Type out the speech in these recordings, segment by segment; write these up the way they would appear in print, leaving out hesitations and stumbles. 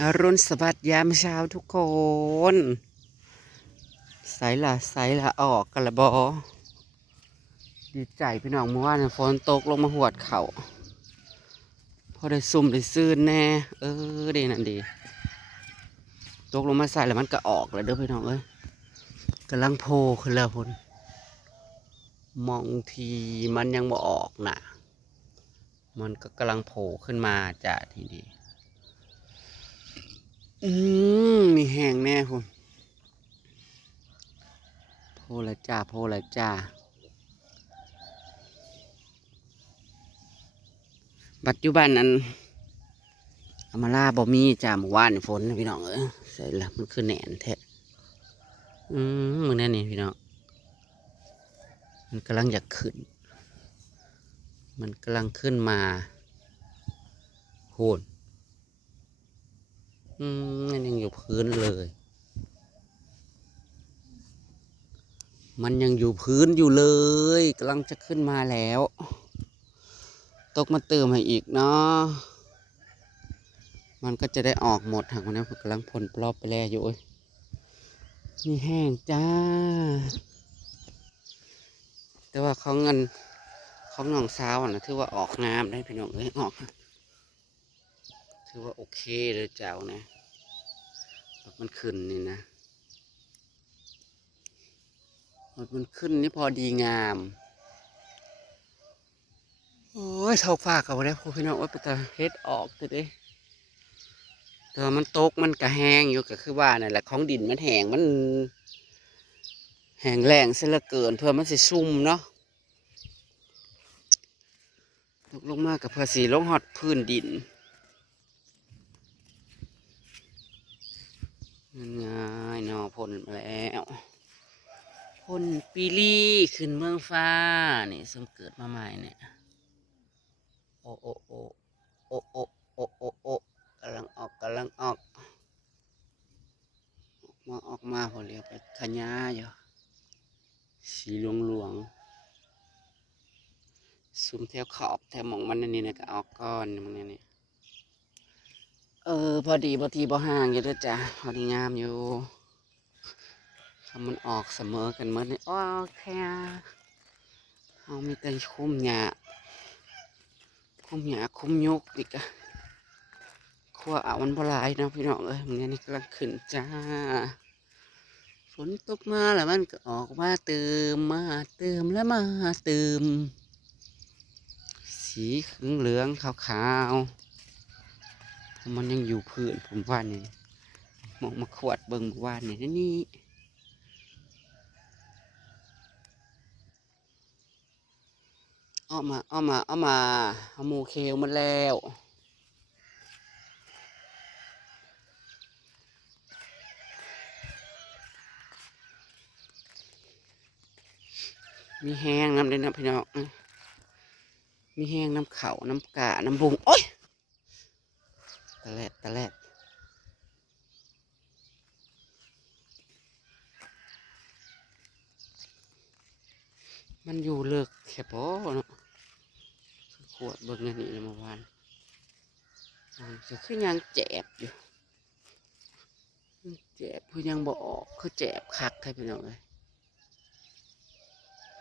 อรุณสวัสดิ์ยามเช้าทุกคนใส่ละออกกันละบอดีใจพี่น้องเมื่อวานฝนตกลงมาหวดเขาพอได้ซุ่มได้ซื่นแน่ดีนั่นดีตกลงมาใส่แล้วมันก็ออกแล้วเด้อพี่น้องเอ้ยกำลังโผล่ขึ้นแล้วพุ่นมองทีมันยังบ่ออกน่ะมันก็กำลังโผล่ขึ้นมาจ้ะทีนี้มีแห้งแน่พุ่นโผล่ละจ้าโผล่ละจ้าปัจจุบันนั้นอามาล่าบ่มีจ้าเมื่อวานฝนพี่น้องเอ้ยใส่ละมันคือแหนนแท้มึงแน่นี่พี่น้องมันกำลังอยากขึ้นมันกำลังขึ้นมาโหนมันยังอยู่พื้นเลยมันยังอยู่พื้นอยู่เลยกำลังจะขึ้นมาแล้วตกมาเติมให้อีกเนาะมันก็จะได้ออกหมดหากวันนี้กำลังพ่นปลอบไปแล้วอยู่นี่แห้งจ้าแต่ว่าเขาเงินเขาหนองสาวนะถือว่าออกงามได้พี่น้องเอ้ยออกถือว่าโอเคเลยเจ้านะมันขึ้นนี่นะมันขึ้นนี่พอดีงามโอ้ยเท่าฝากเอาไว้ได้พวกพี่น้องว่าเป็นตาเฮ็ดออกแต่เด้แต่มันตกมันกระแห้งอยู่ก็คือว่านั่นแหละของดินมันแห้งมันแห้งแรงเสียเหลือเกินเพื่อมันสิซุ่มเนาะตกลงมากับเพื่อสีลงหอดพื้นดินง่ายเนาะพ่นมาแล้วพ่นปีลี่ขึ้นเมืองฟ้านี่สมเกิดมาใหม่เนี่ยโอ้โอ้โอ้โอ้โอ้โอ้โอ้โอ้กำลังออกออกมาพอเรียกไปขยาอยู่สีหลวงซุ่มแถวขอบแถวหมองมันนี่นะก็ออกก้อนมันนี่พอดีบ่ห่างอยู่ด้วยจ้ะพอดีงามอยู่ทำมันออกเสมอกันเมื่อนี่โอเคเอามีแต่คุ้มหยาคุ้มยกอีกอะขั้วเอามันบ่หลายเนาะพี่น้องเอ้ยมันนี่กำลังขึ้นจ้าฝนตกมาแล้วมันก็ออกมาเติมแล้วมาเติมสีเหลืองขาวมันยังอยู่พื้นผมว่านี่มองมาขวดเบิ่งว่านี่เอาหมูเคลมาแล้วมีแห้งน้ำเลยนะพี่น้องมีแห้งน้ำเขาน้ำกาน้ำบุงโอ้ยตะแลดมันอยู่เลิกแค่พอเนาะขวดเบิ่งนี่เมื่อวานจะขึ้นยังแจบอยู่แจบคือยังบ่ออกคือแจบคักใช่พี่น้องเลย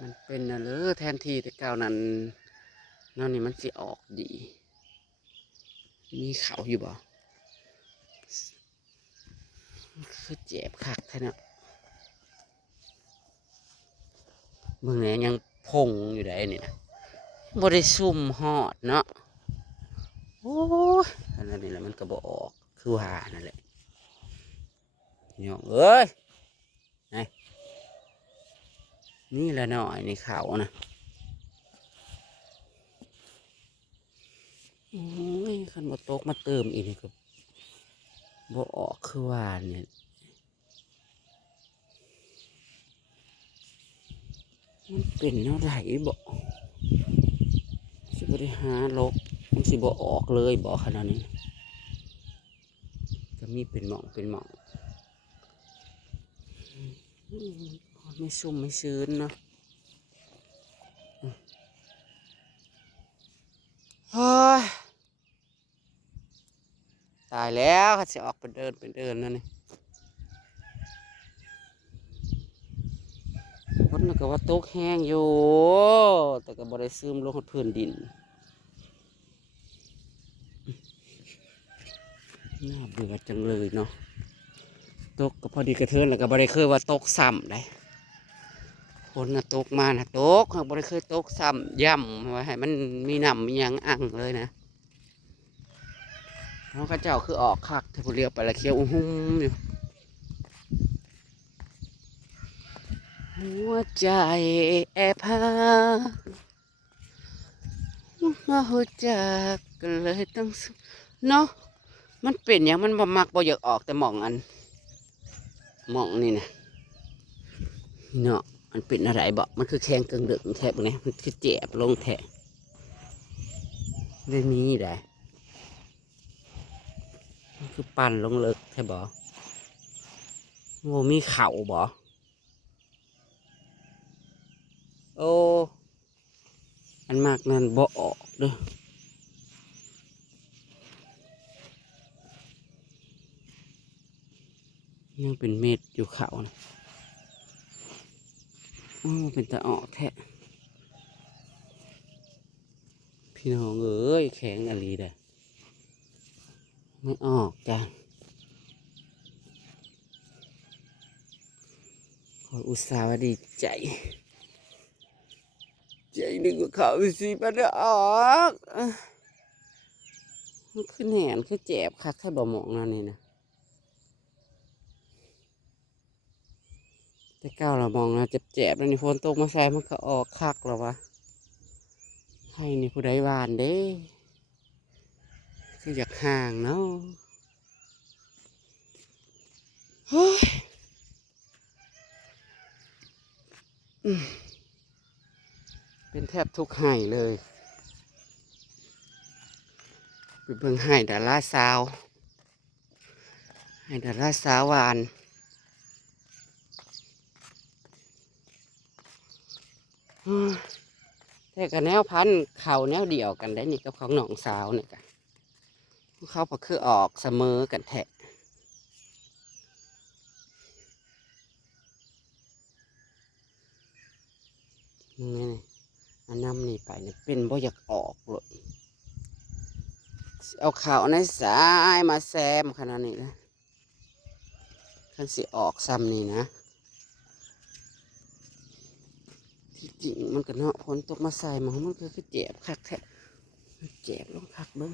มันเป็นนะเลยแทนที่แต่เก่านั้นนั่นนี่มันสิออกดีมีเขาอยู่บ่คือแจบคักแท้เนาะเมืองไหนยังพงอยู่ได้นี่นะบ่ได้ซุ่มหอดเนาะโอ้ยอันนั้นนี่แหละมันก็บ่ออกคือว่านั่นแหละพี่น้องเอ้ยนี่แหละหน่อยในเขานะโอ้ยคันบ่ตกมาเติมอีกนี่ก็บ่ออกคือว่าเนี่ยมันเป็นเท่าไหร่บ่สิบริหารลบมันสิบ่ออกเลยบ่ขนาดนี้ก็มีเป็นหม่องไม่ชุ่มไม่ชื้นเนาะเฮ้ย ตายแล้วเขาจะออกไปเดินนั่นนี่คนก็ว่าตกแห้งอยู่แต่ก็บ่ได้ซึมลงบนพื้นดินน่าเบื่อจังเลยเนาะตกก็พอดีกระเทือนแล้วก็บ่ได้เคยว่าตกซ้ำเลยคนน่ะตกมาน่ะตกบ่ได้เคยตกซ้ำย่ำว่าให้มันมีน้ำมีหยังอั้งเลยนะน้องข้าเจ้าคือออกคักถ้าผู้เรียวไปละเคี้ยวอุ้มอยู่หัวใจแอบพามาหัวจักก็เลยต้องเนาะมันเป็นอย่างมันบ่มักบ่อยากออกแต่หมองอันหมองนี่นะเนาะมันเป็นอะไรบ่มันคือแข็งเกิงดึกแทบไงมันคือเจ็บลงแทะได้มีได้มันคือปั่นลงเลิกแทบบ่โง่มีเข่าบ่โอ้อันมากนั่นบ่ออกเด้อยังเป็นเม็ดอยู่เขานะโอ้เป็นตาออกแทะพี่น้องเอ้ยแข็งอะไรเด้อไม่ออกจ้ะขออุตส่าห์ว่าดีใจใจหนึ่งกับเขาสิมันได้ออกมันขึ้นแหนขึ้นเจ็บคักแค่บ่หมองนั่นนี่นะแต่ก้าวเรามองนะเจ็บแล้วนี่ฝนตกมาใส่มันก็ออกคักแล้ววะให้นี่ผู้ใดหวานเด้คืออยากห่างเนาะเฮ้ยเป็นแทบทุกไห่เลยไปเบิ่งไห่ดาราสาวไห่ดาราสาวหวานแต่กับแนวพันธุ์เขาแนวเดียวกันได้นี่กับของหนองสาวเนี่ยกันเขาพอคือออกเสมอกันแทะนี่อันนำนี่ไปเนี่ยเป็นบ่อยากออกเลยเอาข่าวในสายมาแซมขนาดนี้นะขันสิออกซ้ำนี่นะที่จริงมันก็เนาะฝนตกมาใส่มันก็คือเจ็บคักแทะเจ็บลงคักเบิ้ง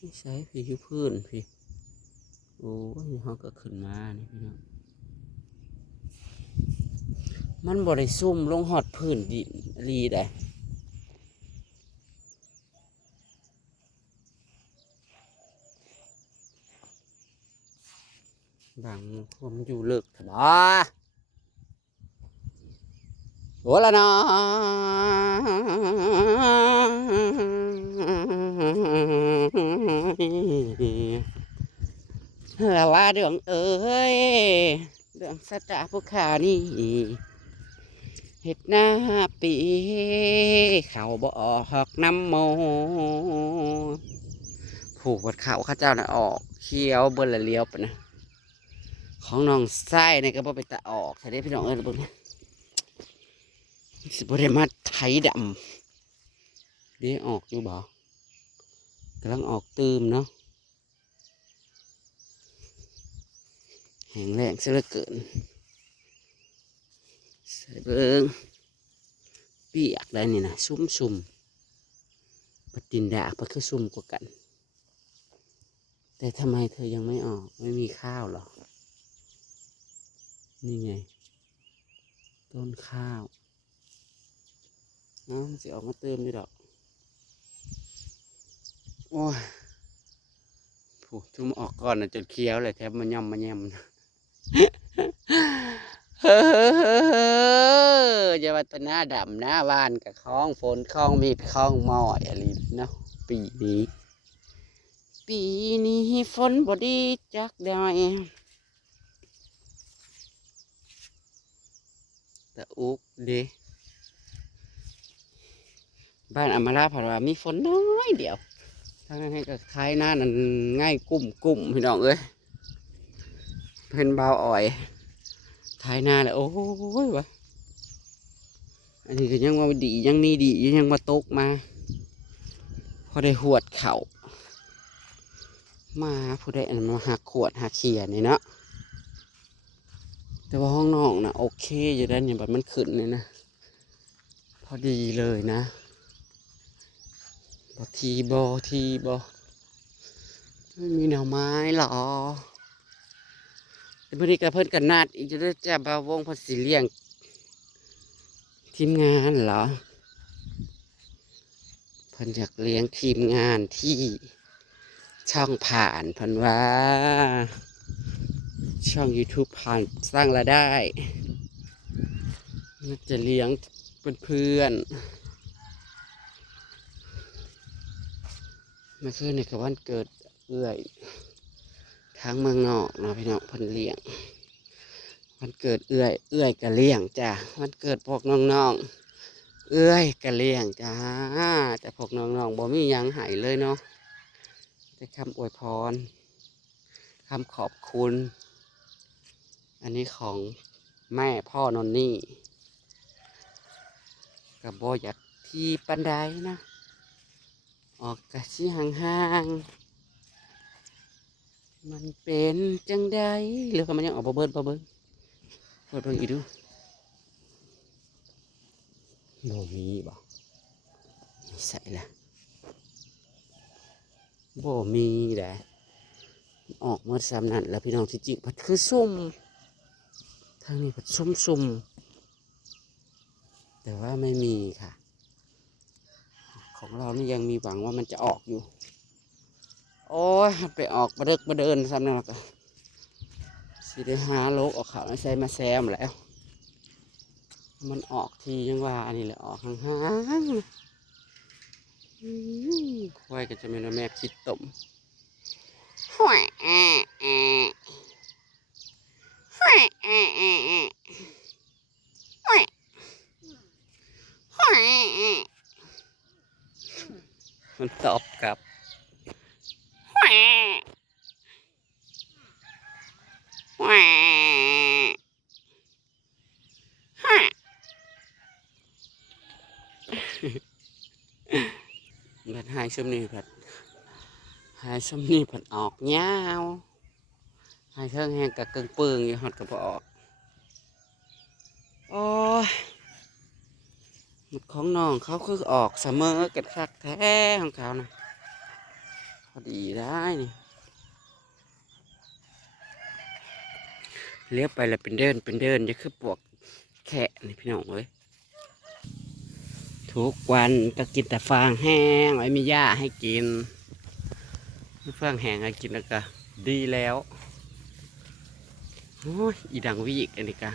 นี่ใช้พี่อยู่พื้นพี่โอ้ยเขาก็ขึ้นมานี่พี่น้องมันบริซุ่มลงหอดพื้นดินรีได้บางคนอยู่เลิกถบาโหละเนาะแล้วว่าเรื่องเอ้ยเรื่องสัจจะผู้ขานี่เห็ดหน้าปีเขาบ่ออกน้ำโมผูกวัดเขาข้าเจ้าน่ะออกเขียวเบิ่นละเลี้ยวไปนะของน้องไส้เนี่ยก็บ่ไปตะออกแต่ได้พี่น้องเอ้ยเบิ่งสิบ่ได้มาไถดำเดี๋ยวออกอยู่บ่กำลังออกตืมเนาะแห้งแรงซะเหลือเกินใส่เบิ่งเปียกได้นี่นะซุ่มปฏินดาเพราะคือซุ่มกว่ากันแต่ทำไมเธอยังไม่ออกไม่มีข้าวหรอนี่ไงต้นข้าวน้ำจะออกมาเติมดิดอกโอ้ยผูทุ่มออกก่อนนะจนเคี้ยวเลยแทบมันย่ำมันแย่มเฮ้อจะว่าแตหน้าดำหน้าบานกับคล้องฝนคล้องมีดคล้องหม้ออะไรเนาะปีนี้ฝนบ่ดีจักได้แต่อุกเด้บ้านอำมาลาผัดว่ามีฝนน้อยเดียว ทางนั้นให้กับท้ายหน้านั่นง่ายกุ้มพี่น้องเอ้ยเพิ่นเบาอ่อยท้ายหน้าเลยโอ้ยวะอันนี้ก็ยังว่าดียังนี่ดียังมาตกมาพอได้หวดเข่ามาผู้ใดอันมาหักขวดหักเขียนี่เนาะแต่ว่าห้องนอกนะโอเคอยู่ด้านอย่างแบบมันขึ้นเลยนะพอดีเลยนะบอทีบอไม่มีหน่อไม้หรอแต่พอดีกับเพื่อนกันนาดอีกจะได้จับบาวงพอสีเลี้ยงทีมงานเหรอเพิ่นอยากเลี้ยงทีมงานที่ช่องผ่านเพิ่นว่าช่อง YouTube ผ่านสร้างรายได้น่าจะเลี้ยงเพื่อนเมื่อคืนนี่ก็วันเกิดเอื้อยทางเมืองนอกเนาะพี่น้องเพิ่นเลี้ยงวันเกิดเอื้อยก็เลี้ยงจ้ะวันเกิดพวกน้องๆเอื้อยก็เลี้ยงจ้าแต่พวกน้องๆบ่มีหยังให้เลยเนาะแต่คำอวยพรคำขอบคุณอันนี้ของแม่พ่อนนนี่กับบ่อยากที่ปันไดนะออกกะชิห่างๆมันเป็นจังใดหรือว่ามันยังออกเปิดเบิ่งอีกดูโนมีบ่ใส่ละบ่มีแหละออกมาซ้ำนั่นแล้วพี่น้องที่จริงพัดคือส้มทางนี้พัดส้มแต่ว่าไม่มีค่ะของเรานี่ยังมีหวังว่ามันจะออกอยู่โอ้ยไปออกมาเดินซ้ำนั่นแล้วก็สิได้หาโลกออกข่าวใส่มาแซมแล้วมันออกทียังว่าอันนี้แหละออกห่างๆควายก็จะเป็นแม่คิดตมห่วยห่วยห่วยมันตอบกลับห่วยห่วยบัดหายช่วงนี้ผัดหายช่วงนี้ผัดออกยาวหายเทิงแห้งกับเกิงเปิงอยู่หอดกับออกโอ้ยหมดของน้องเขาคือออกเสมอกันคักแท้ของเขานะพอดีได้นี่เลี้ยวไปแล้วเป็นเดินจะคือปวกแขะนี่พี่น้องเอ้ยทุกวันก็กินแต่ฟางแห้งไว้มีหญ้าให้กินฟางแห้งให้กินแล้วก็ดีแล้วโอ้ยอีดังวิกอันนี้กะ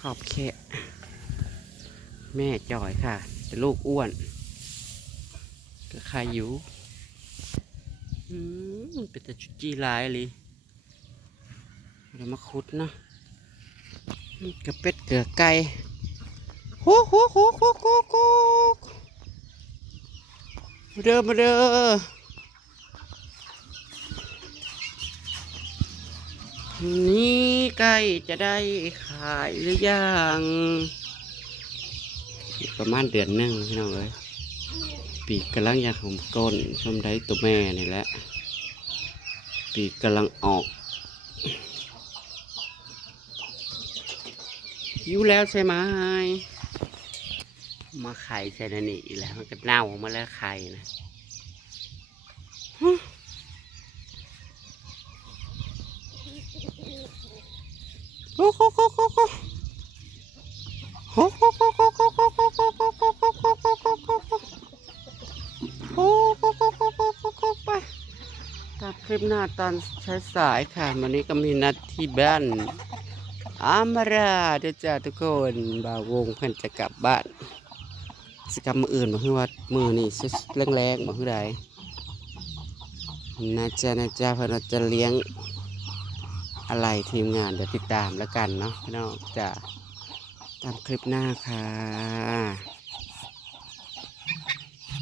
ขอบแค่แม่จ่อยค่ะแต่ลูกอ้วนก็ใครอยู่เป็นแต่จุดจีลายเลยเดี๋ยวมาขุดเนาะกระเป็ดเกลือไก่โฮมาเด้อนี่ไก่จะได้ขายหรือยังประมาณเดือนหนึ่งพี่น้องเลยปีกกำลังอยากของก้นชมได้ตัวแม่นี่แหละปีกกำลังออกหิวแล้วใช่ไหมมาไข่ใส่ในนี่แล้วมันก็เน่ามาแล้วไข่นะโอ้โหไปตามคลิปหน้าตอนสายค่ะวันนี้ก็มีนัดที่บ้านอามาราเดี๋ยวจ้าทุกคนบ่าววงเพิ่นจะกลับบ้านสิกรรมมืออื่นมาคือว่ามือนี่แรงมาคือใดนะจ๊ะเพิ่นจะเลี้ยงอะไรทีมงานเดี๋ยวติดตามแล้วกันเนาะพี่น้องจะตามคลิปหน้าค่ะ